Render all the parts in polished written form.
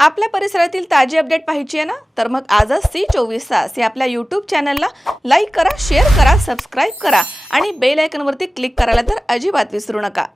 आपल्या परिसरातील ताजी अपडेट पाहिजे आहे ना, तर मग आजच C24 तास या आपल्या यूट्यूब चॅनलला लाईक करा, शेअर करा, सबस्क्राईब करा आणि बेल आयकॉनवरती क्लिक करायला तर अजिबात विसरू नका.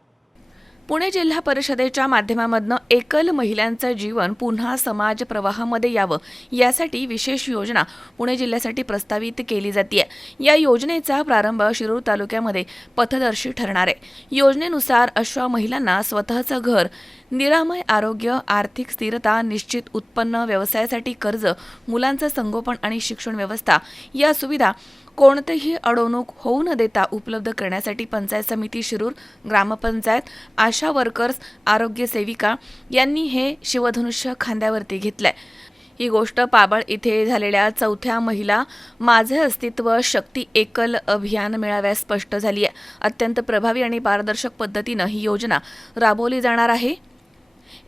पुणे जिल्हा परिषदेच्या माध्यमामधनं एकल महिलांचं जीवन पुन्हा समाज प्रवाहामध्ये यावं यासाठी विशेष योजना पुणे जिल्ह्यासाठी प्रस्तावित केली जाते. या योजनेचा प्रारंभ शिरूर तालुक्यामध्ये पथदर्शी ठरणार आहे. योजनेनुसार अशा महिलांना स्वतःचं घर, निरामय आरोग्य, आर्थिक स्थिरता, निश्चित उत्पन्न, व्यवसायासाठी कर्ज, मुलांचं संगोपन आणि शिक्षण व्यवस्था या सुविधा कोणतेही अडवणूक होऊ न देता उपलब्ध करण्यासाठी पंचायत समिती शिरूर, ग्रामपंचायत, आशा वर्कर्स, आरोग्य सेविका यांनी हे शिवधनुष्य खांद्यावरती घेतलंय. ही गोष्ट पाबळ इथे झालेल्या 4थ्या महिला माझे अस्तित्व शक्ती एकल अभियान मेळाव्यात स्पष्ट झाली आहे. अत्यंत प्रभावी आणि पारदर्शक पद्धतीनं ही योजना राबवली जाणार आहे.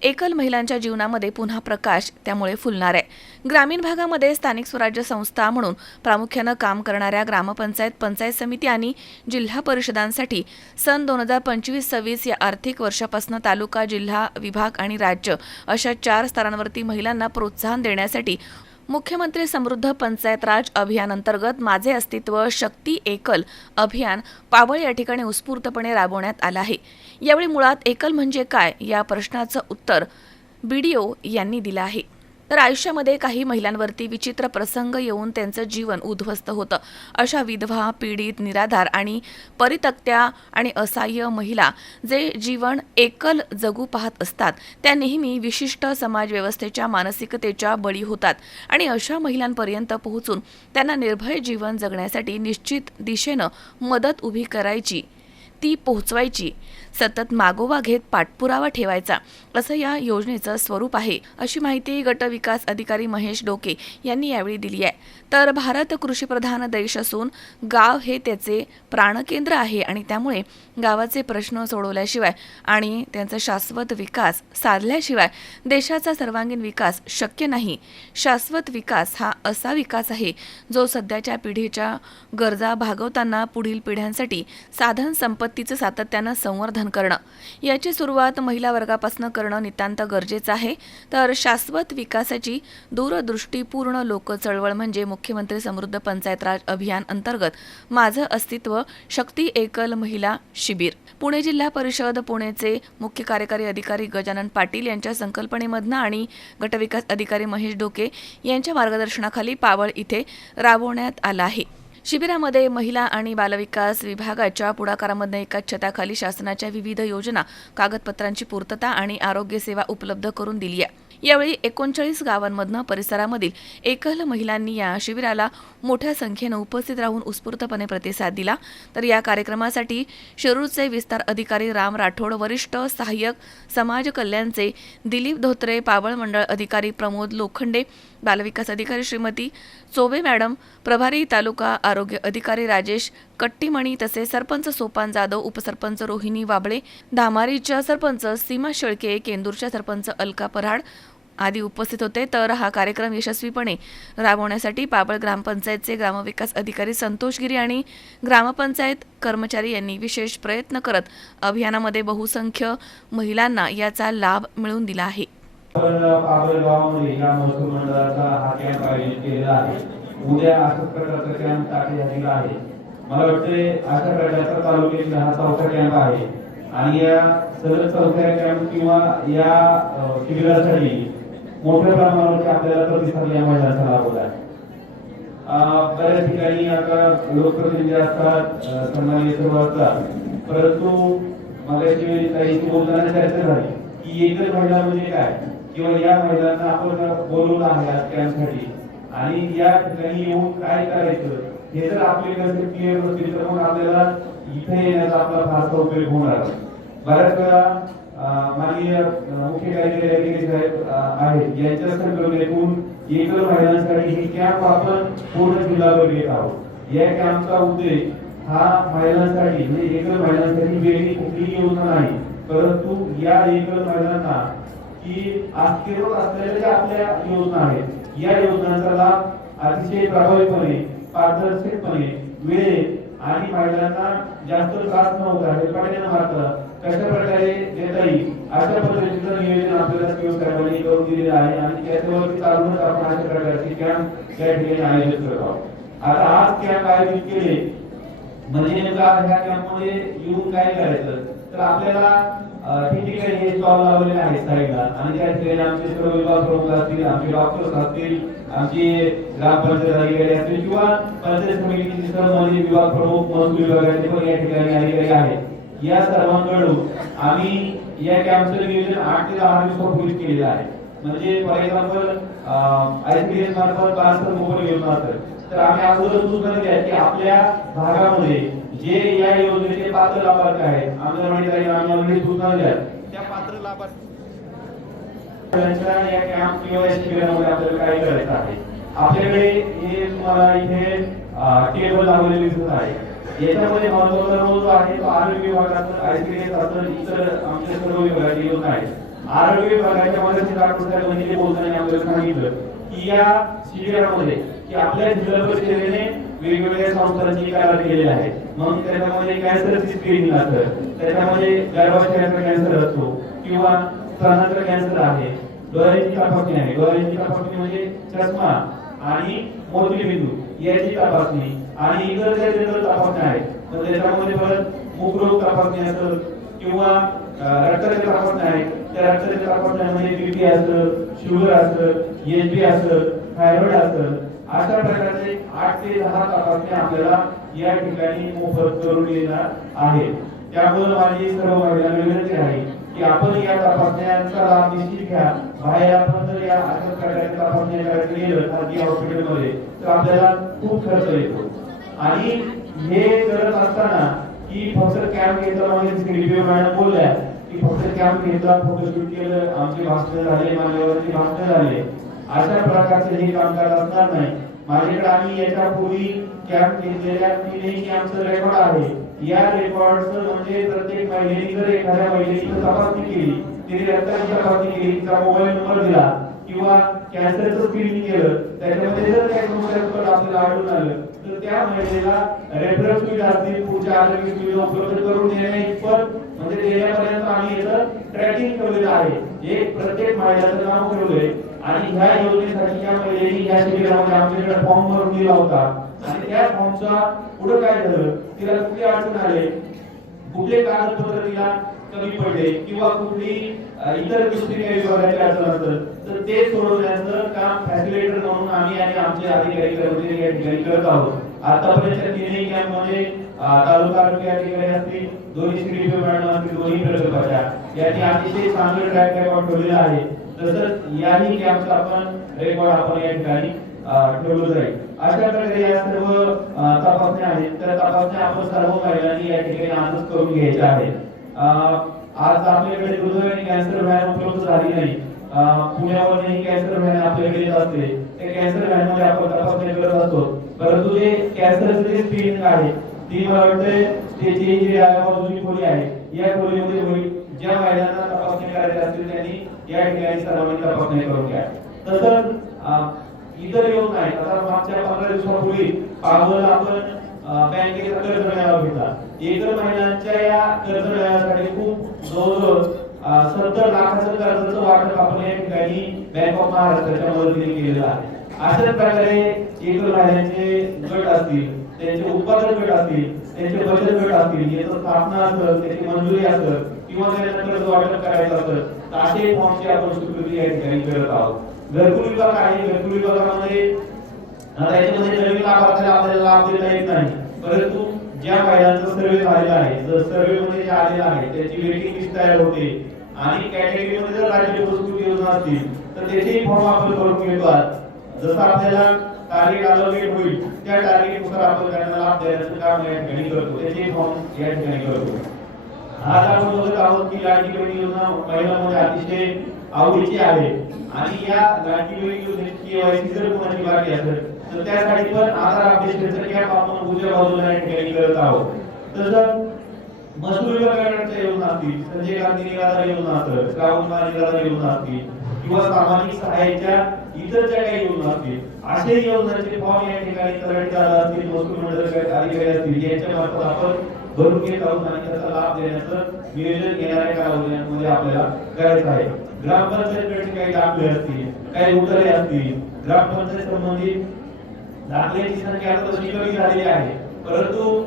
एकल महिलांच्या जीवनामध्ये पुन्हा प्रकाश त्यामुळे फुलणार आहे. ग्रामीण भागामध्ये स्थानिक स्वराज्य संस्था म्हणून प्रामुख्यानं काम करणाऱ्या ग्रामपंचायत, पंचायत समिती आणि जिल्हा परिषदांसाठी सन 2025-26 या आर्थिक वर्षापासून तालुका, जिल्हा, विभाग आणि राज्य अशा 4 स्तरांवरती महिलांना प्रोत्साहन देण्यासाठी मुख्यमंत्री समृद्ध पंचायत राज अभियान अंतर्गत माझे अस्तित्व शक्ती एकल अभियान पाबळ या ठिकाणी उत्स्फूर्तपणे राबवण्यात आलं आहे. यावेळी मुळात एकल म्हणजे काय या प्रश्नाचं उत्तर BDO यांनी दिलं आहे. तर आयुष्यामध्ये काही महिलांवरती विचित्र प्रसंग येऊन त्यांचं जीवन उद्ध्वस्त होतं. अशा विधवा, पीडित, निराधार आणि परित्यक्त्या आणि असहाय्य महिला जे जीवन एकल जगू पाहत असतात त्या नेहमी विशिष्ट समाजव्यवस्थेच्या मानसिकतेच्या बळी होतात आणि अशा महिलांपर्यंत पोहोचून त्यांना निर्भय जीवन जगण्यासाठी निश्चित दिशेनं मदत उभी करायची, ती पोहोचवायची, सतत मागोवा घेत पाठपुरावा ठेवायचा असं या योजनेचं स्वरूप आहे, अशी माहिती गट विकास अधिकारी महेश डोके यांनी यावेळी दिली आहे. तर भारत कृषीप्रधान देश असून गाव हे त्याचे प्राणकेंद्र आहे आणि त्यामुळे गावाचे प्रश्न सोडवल्याशिवाय आणि त्यांचा शाश्वत विकास साधल्याशिवाय देशाचा सर्वांगीण विकास शक्य नाही. शाश्वत विकास हा असा विकास आहे जो सध्याच्या पिढीच्या गरजा भागवताना पुढील पिढ्यांसाठी साधन संपत्तीचं सातत्यानं संवर्धन करणं. याची सुरुवात महिला वर्गापासून करणं नितांत गरजेचं आहे. तर शाश्वत विकासाची दूरदृष्टीपूर्ण लोक चळवळ म्हणजे मुख्यमंत्री समृद्ध पंचायत राज अभियान अंतर्गत माझं अस्तित्व शक्ती एकल महिला शिबिर. पुणे जिल्हा परिषद पुणेचे मुख्य कार्यकारी अधिकारी गजानन पाटील यांच्या संकल्पनेमधनं आणि गटविकास अधिकारी महेश डोके यांच्या मार्गदर्शनाखाली पाबळ इथे राबवण्यात आलं आहे. शिबिरामध्ये महिला आणि बालविकास विभागाच्या पुढाकारामधून एकाच छताखाली शासनाच्या विविध योजना, कागदपत्रांची पूर्तता आणि आरोग्य सेवा उपलब्ध करून दिली आहे. यावेळी 39 गावांमधनं परिसरामधील एकल महिलांनी या शिबिराला मोठ्या संख्येनं उपस्थित राहून उत्स्फूर्तपणे प्रतिसाद दिला. तर या कार्यक्रमासाठी शिरूरचे विस्तार अधिकारी राम राठोड, वरिष्ठ सहाय्यक समाज कल्याणचे दिलीप धोत्रे, पाबळ मंडळ अधिकारी प्रमोद लोखंडे, बालविकास अधिकारी श्रीमती चोबे मॅडम, प्रभारी तालुका आरोग्य अधिकारी राजेश कट्टीमणी तसेच सरपंच सोपान जाधव, उपसरपंच रोहिणी वाबळे, धामारीच्या सरपंच सीमा शेळके, केंदूरच्या सरपंच अलका पराड आदी उपस्थित होते. तर हा कार्यक्रम यशस्वीपणे राबवण्यासाठी पाबळ ग्रामपंचायतचे ग्रामविकास अधिकारी संतोष गिरी आणि ग्रामपंचायत कर्मचारी यांनी विशेष प्रयत्न करत अभियानामध्ये बहुसंख्य महिलांना याचा लाभ मिळवून दिला आहे. पाबळ गावामध्ये या महसूल मंडळाचा हा कॅम्प आयोजित केलेला आहे. उद्या अशाच प्रकारचा कॅम्प टाकले झालेला आहे. मला वाटते अशा प्रकारचा तालुक्यातील हा 4था कॅम्प आहे आणि या सलग 4थ्या कॅम्प किंवा या शिबिरासाठी मोठ्या प्रमाणावरती आपल्याला प्रतिसाद या महिलांचा लाभला आहे. बऱ्याच ठिकाणी आता लोकप्रतिनिधी असतात, सन्माननीय सर्व असतात, परंतु मगाशी काही बोलताना चर्चा झाली की एकल महिला म्हणजे काय किंवा या महिलांना आपण बोलवलं आहे आज कॅम्पसाठी आणि या ठिकाणी येऊन काय करायचं हे जर आपले कन्सेप्ट क्लिअर नसतील तर मग आपल्याला इथे येण्याचा आपला फारसा उपयोग होणार. बऱ्याच वेळा माननीय मुख्य कार्यकारी अधिकारी साहेब आहेत यांच्या संकल्पनेतून एकल महिलांसाठी हे कॅम्प आपण पूर्ण जिल्ह्यावर घेत आहोत. या कॅम्पचा उद्देश हा महिलांसाठी म्हणजे एकल महिलांसाठी वेगळी कुठलीही योजना नाही, परंतु या एकल महिलांना की अस्तित्वात असलेल्या ज्या आपल्या योजना आहेत या योजनांचा लाभ अतिशय प्रभावीपणे, पारदर्शकपणे, वेळेत आणि महिलांना जास्त त्रास न होता हेलपाट्याने मारता कशा प्रकारे देता येईल अशा पद्धतीचं नियोजन आपल्याला स्किल्स साहेबांनी करून दिलेलं आहे आणि त्याच्यावरती चालूनच आपण अशा प्रकारचे कॅम्प त्या ठिकाणी आयोजित करत आहोत. आता आज कॅम्प आयोजित केले म्हणजे नेमका ह्या कॅम्पमध्ये येऊन काय करायचं तर आपल्याला ठिकठिकाणी हे स्टॉल लावलेले आहेत साईडला आणि त्या ठिकाणी आमचे सर्व विभाग प्रमुख असतील, आमचे डॉक्टर्स असतील, आमचे ग्रामपंचायत अधिकारी असतील किंवा पंचायत समितीचे सर्व म्हणजे विभाग प्रमुख महसूल विभागाचे पण या ठिकाणी अधिकारी आहेत. या सर्वांकडून आम्ही या कॅम्पचं नियोजन 8 ते 10 दिवसापूर्वीच केलेलं आहे. म्हणजे फॉर एक्झाम्पल आयसीडीएस मार्फत पार्सल मोबाईल योजना असेल तर आम्ही अगोदर सूचना दिल्या की आपल्या भागामध्ये जे या योजनेचे पात्र लाभार्थी आहेत अंगणवाडी आम्ही सूचना दिल्या त्या पात्र लाभार्थी या कॅम्प किंवा शिबिरामध्ये आपल्याला काय करायचं आहे. आपल्याकडे हे तुम्हाला इथे टेबल लावलेले दिसत आहे. याच्यामध्ये महत्त्वाचा रोल जो आहे तो आरोग्य विभागाचा आयसीडीएस असेल इतर आमच्या सर्व विभागाची योजना आहे. आरोग्य विभागाच्या मदतीने डॉक्टर साहेब म्हणजे बोलताना आपल्याला सांगितलं की या शिबिरामध्ये की आपल्या जिल्हा परिषदेने वेगवेगळ्या संस्थांची करार केलेले आहे. मग त्याच्यामध्ये कॅन्सरची स्क्रीनिंग असतं, त्याच्यामध्ये गर्भाशयाचा कॅन्सर असतो किंवा स्तनाचा कॅन्सर आहे, डोळ्याची तपासणी आहे. डोळ्याची तपासणी म्हणजे चष्मा आणि मोतीबिंदू याची तपासणी आणि इतर ज्या जनरल तपासण्या आहेत. तर त्याच्यामध्ये परत मूत्ररोग तपासणी असेल किंवा रक्ताच्या तपासण्या आहेत. त्या रक्ताच्या तपासण्यामध्ये बीपी असेल, शुगर असेल, एचबी असेल, थायरॉइड असेल अशा प्रकारचे 8 ते 10 तपासण्या आपल्याला या ठिकाणी मोफत करून देणार आहे. त्यामुळे माझी सर्व महिलांना विनंती आहे की आपण या तपासण्यांचा लाभ निश्चित घ्या. बाहेर आपण जर या अशा प्रकारच्या तपासण्या करायला गेलं खाजगी हॉस्पिटलमध्ये तर आपल्याला खूप खर्च येतो आणि हे करत असताना की फक्त कॅम्प घेतला म्हणजे रिव्ह्यू मॅडम बोलल्या की फक्त कॅम्प घेतला, फोटोशूट केलं, आमचे भाषण झाले, मान्यवरांचे भाषण झाले अशा प्रकारचे हे कामकाज असणार नाही. माझ्याकडे आम्ही याच्यापूर्वी कॅम्प घेतलेल्या 3 कॅम्पचं रेकॉर्ड आहे. या रेकॉर्डचं म्हणजे प्रत्येक महिलेने जर एखाद्या महिलेची तपासणी केली, तिने रक्ताची तपासणी केली, तिचा मोबाईल नंबर दिला किंवा कॅन्सरचं स्क्रीनिंग केलं, त्याच्यामध्ये जर काही समस्या आपल्याला आढळून आलं तर त्या महिलेला रेफरन्स सुविधा असतील, पुढच्या आरोग्य सुविधा उपलब्ध करून देण्याइतपत म्हणजे देण्यापर्यंत आम्ही याचं ट्रॅकिंग ठेवलेलं आहे. एक प्रत्येक महिलेचं नाव ठेवलंय आणि ह्या योजनेसाठी त्या महिलेने या शिबिरामध्ये आमच्याकडे फॉर्म भरून दिला होता आणि त्या फॉर्मचा पुढे काय झालं, तिला कुठली अडचण आले, कुठले कागदपत्र तिला कमी पडले किंवा कुठली इतर दुसरी काही विभागाची अडचण असेल तर ते सोडवण्याचं काम फॅसिलिटेटर म्हणून आम्ही आणि आमचे अधिकारी कर्मचारी या ठिकाणी करत आहोत. आतापर्यंत 3 कॅम्पमध्ये तालुका आरोग्य अधिकारी असतील, दोन्ही श्री मॅडम असतील, दोन्ही प्रकल्पाच्या यांनी अतिशय चांगलं ट्रॅक रेकॉर्ड ठेवलेला आहे. तसंच याही कॅम्पचा आपण रेकॉर्ड आपण या ठिकाणी ठेवलं जाईल. अशा प्रकारे या सर्व तपासण्या आहेत. त्या तपासण्या आपण सर्व महिलांनी या ठिकाणी आजच करून घ्यायच्या आहेत. आज आपल्याकडे दुर्दैवाने आणि कॅन्सर व्हॅन उपलब्ध झाली नाही. पुण्यावरही कॅन्सर व्हॅन आपल्याकडे येत असते. त्या कॅन्सर व्हॅन मध्ये आपण तपासणी करत असतो. परंतु जे कॅन्सरचं जे स्क्रीनिंग आहे ती मला वाटते त्याची जी बाजूची खोली आहे या खोलीमध्ये होईल. ज्या महिलांना तपासणी करायची असतील त्यांनी या ठिकाणी सर्वांनी तपासणी करून घ्या. तसंच इतर योजना आहेत. आता मागच्या 15 दिवसापूर्वी पावसाला आपण बँकेचा कर्ज मेळावा घेतला. इतर महिलांच्या या कर्ज मेळाव्यासाठी खूप जवळजवळ 70 लाखाचं कर्जाचं वाटप आपण या ठिकाणी बँक ऑफ महाराष्ट्राच्या मदतीने केलेलं आहे. अशाच प्रकारे इतर महिलांचे गट असतील, त्यांचे उत्पादन गट असतील, त्यांचे बचत गट असतील, याचं स्थापना असेल, त्याची मंजुरी असेल किंवा त्यांना कर्ज वाटप करायचं असेल तर असे फॉर्मची आपण स्वीकृती या ठिकाणी करत आहोत. घरकुल विभाग आहे. घरकुल विभागामध्ये आता याच्यामध्ये नवीन लाभार्थ्याला आपल्याला लाभ देता येत नाही, परंतु ज्या महिलांचा सर्वे झालेला आहे, जर सर्वे मध्ये जे आलेला आहे त्याची वेटिंग लिस्ट तयार होते आणि कॅटेगरी मध्ये जर राज्य पुरस्कृत योजना असतील तर त्याचे फॉर्म आपण करून घेतो. जसं आपल्याला टार्गेट अलोकेट होईल त्या टार्गेटनुसार आपण त्यांना लाभ देण्याचं काम या ठिकाणी करतो. त्याचे फॉर्म या ठिकाणी करतो. आज आपण बघत आहोत की लाडकी बहीण योजना महिलांमध्ये अतिशय आवडीची आहे आणि या लाडकी बहीण योजनेची केवायसी जर कोणाची बाकी असेल तर त्यासाठी पण आधार अपडेशनचं कॅम्प आपण उद्या बाजूला या ठिकाणी करत आहोत. तसंच महसूल विभागाच्या योजना असतील, संजय गांधी निराधार योजना असेल, श्रावण निराधार योजना असतील किंवा सामाजिक सहाय्याच्या इतर ज्या काही योजना असतील असे योजनांचे फॉर्म या ठिकाणी तलाठी असतील, महसूल मंडळ अधिकारी असतील यांच्या मार्फत आपण भरून घेत आहोत आणि त्याचा लाभ देण्याचं नियोजन येणाऱ्या कालावधीमध्ये आपल्याला करायचं आहे. ग्रामपंचायतकडे काही दाखले असतील, काही उतारे असतील, ग्रामपंचायत संबंधित दाखल्याची संख्या आता तशी कमी झालेली आहे, परंतु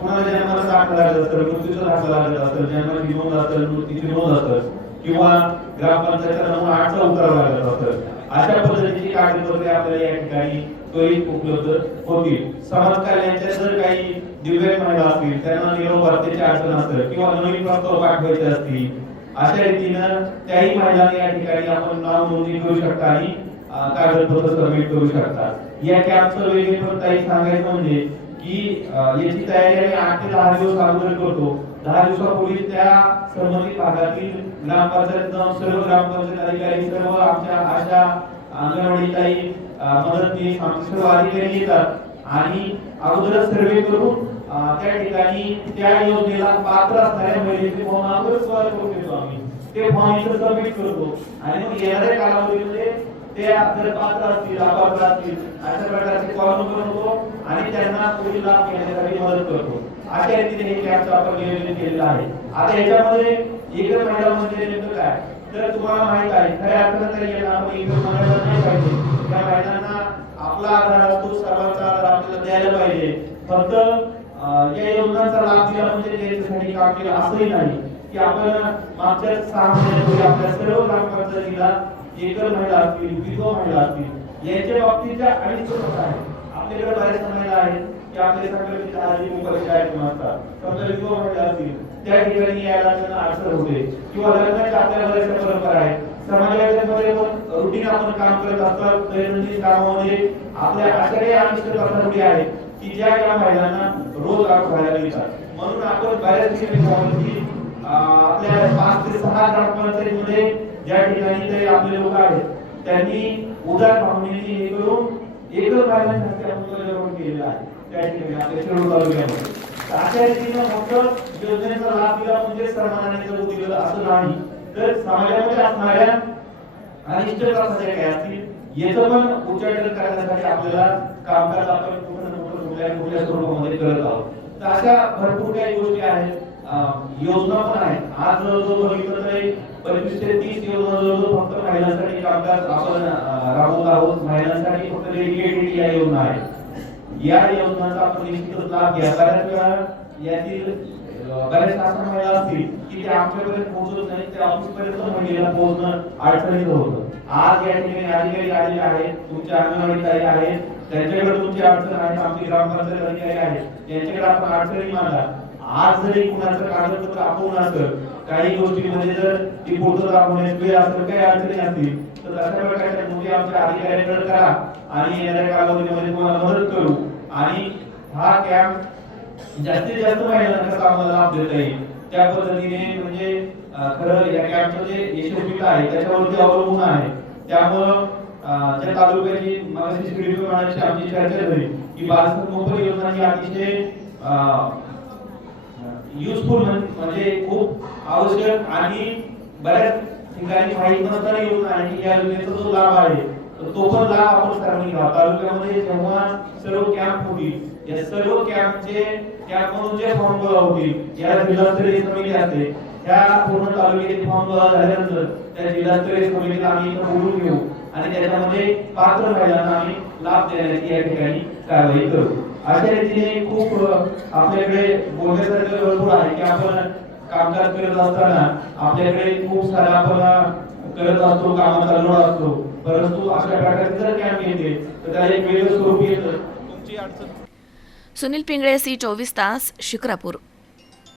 कोणाला जन्माला दाखला लागत असेल, मृत्यूचा दाखला लागत असेल, जन्माची नोंद असेल, मृत्यूची नोंद असेल किंवा ग्रामपंचायतचा नमुना 8चा उतारा लागत असेल, अशा पद्धतीची कागदपत्रे आपल्याला या ठिकाणी त्वरित उपलब्ध होतील. समाज कल्याणच्या जर काही दिव्यांग महिला असतील, त्यांना निरोपार्थिची अडचण असेल किंवा नवीन प्रस्ताव पाठवायचे असतील, अशा रीतीनं त्याही महिलांनी या ठिकाणी आपण नाव नोंदणी करू शकता आणि कागदपत्र सबमिट करू शकता. या कॅम्पचं वेगळेपण काही सांगायचं म्हणजे की याची तयारी आम्ही 8 ते 10 दिवस अगोदर करतो. 10 दिवसापूर्वी त्या संबंधित भागातील ग्रामपंचायत सर्व ग्रामपंचायत अधिकारी, सर्व आमच्या आशा, अंगणवाडी ताई, मदतनीस, आमचे सर्व अधिकारी येतात आणि अगोदर सर्वे करून त्या ठिकाणी त्या योजनेला पात्र असणाऱ्या महिलेचे फॉर्म अगोदर तयार करून देतो आम्ही. ते फॉर्म इथं सबमिट करतो आणि मग येणाऱ्या कालावधीमध्ये ते जर पात्र असतील, अपात्र असतील अशा प्रकारचे कॉलम बनवतो आणि त्यांना पुढील लाभ घेण्यासाठी मदत करतो. अशा रीतीने हे कॅम्पचं आपण नियोजन केलेलं आहे. आता याच्यामध्ये एक महिला म्हणजे नेमकं काय, तर तुम्हाला माहित आहे खऱ्या अर्थानं तरी याला आपण एक महिला नाही पाहिजे. त्या महिलांना आपला आधार असतो, सर्वांचा आधार आपल्याला द्यायला पाहिजे. फक्त या योजनांचा लाभ दिला म्हणजे त्याच्यासाठी काम केलं असंही नाही की आपण मागच्या 6 महिन्यापूर्वी आपल्या सर्व ग्रामपंचायतीला एकल महिला असतील, विधवा महिला असतील यांच्या बाबतीच्या अडीच समस्या आहेत. आपल्याकडे बऱ्याच महिला आहेत की आपल्या संकल्पित आजी मोबाईलच्या कार्यक्रम असतात, समजा विधवा महिला असतील त्या ठिकाणी यायला त्यांना अडचण होते किंवा लग्नाच्या आपल्या बऱ्याचशा परंपरा आहेत. समाजाच्या मध्ये पण रुटीन आपण काम करत असतात, दैनंदिन कामामध्ये आपल्या अशा काही अनिष्ट प्रथा आहेत की ज्या महिलांना रोज काम व्हायला मिळतात. म्हणून आपण बऱ्याच ठिकाणी आपल्या 5 ते 6 ग्रामपंचायतीमध्ये ज्या ठिकाणी ते आपले लोक आहेत त्यांनी उदार भावनेने हे करून एकच महिलांसाठी आपण केलेलं आहे. त्या ठिकाणी आपल्या शिरोळ तालुक्यामध्ये अशा रीतीनं फक्त योजनेचा लाभ दिला म्हणजे सर्वांना जर दिलं असं नाही, तर समाजामध्ये असणाऱ्या अनिष्ट प्रथाच्या काय असतील याचं पण उच्चाटन करण्यासाठी आपल्याला कामकाज आपण कुठल्या स्वरूपामध्ये करत आहोत. तर अशा भरपूर काही गोष्टी आहेत, योजना पण आहेत. आज जो बघितलं तर 25 ते 30 योजना जो फक्त महिलांसाठी कामकाज आपण राबवत आहोत. महिलांसाठी फक्त डेडिकेटेड या योजना आहेत. या योजनांचा आपण निश्चितच लाभ घ्या. बऱ्याच वेळा यातील बऱ्याच अशा महिला असतील की ते आमच्यापर्यंत पोहोचत नाही, ते ऑफिसपर्यंत महिलेला पोहोचणं अडचणीचं होतं. आज या ठिकाणी अधिकारी आलेले आहेत, तुमच्या अंगणवाडी ताई आहेत, त्यांच्याकडे तुमची अडचण आहे, आमचे ग्रामपंचायत अधिकारी आहेत, यांच्याकडे आपण अडचणी मांडा. आज जरी कुणाचं कागदपत्र आपण असेल, काही गोष्टीमध्ये जर ती पूर्तता दाखवण्यास वेळ असेल, काही अडचणी असतील तर अशा प्रकारच्या नोंदी आमच्या अधिकाऱ्यांकडे करा आणि येणाऱ्या कालावधीमध्ये तुम्हाला मदत करू आणि हा कॅम्प जास्तीत जास्त महिलांना कसा आम्हाला लाभ देता येईल त्या पद्धतीने म्हणजे खरं या कॅम्पचं जे यशस्वीता आहे त्याच्यावरती अवलंबून आहे. त्यामुळं ज्या तालुक्याची मागाशी स्क्रीनवर मांडण्याची आमची चर्चा झाली की बालसंग मोफत योजना ही अतिशय युजफुल म्हणजे खूप आवश्यक आणि बऱ्याच ठिकाणी माहिती नसणारी योजना आहे की या योजनेचा जो लाभ आहे तो पण लाभ आपण सर्वांनी घ्यावा. तालुक्यामध्ये जेव्हा सर्व कॅम्प होतील या सर्व कॅम्पमधून जे फॉर्म गोळा होतील या जिल्हास्तरीय समिती असते त्या पूर्ण तालुक्याचे फॉर्म गोळा झाल्यानंतर त्या जिल्हास्तरीय समितीला आम्ही इथं बोलून घेऊ आणि त्याच्यामध्ये पात्र महिलांना आम्ही लाभ देण्याची या ठिकाणी कारवाई करू. अशा रीतीने खूप आपल्याकडे बोलण्यासारखं भरपूर आहे की आपण कामकाज करत असताना आपल्याकडे खूप सारा आपण करत असतो, कामाचा लोड असतो, परंतु अशा प्रकारचे जर कॅम्प येते तर त्याला एक वेगळं स्वरूप येतं. तुमची अडचण. सुनील पिंगळे, सी 24 तास, शिक्रापूर.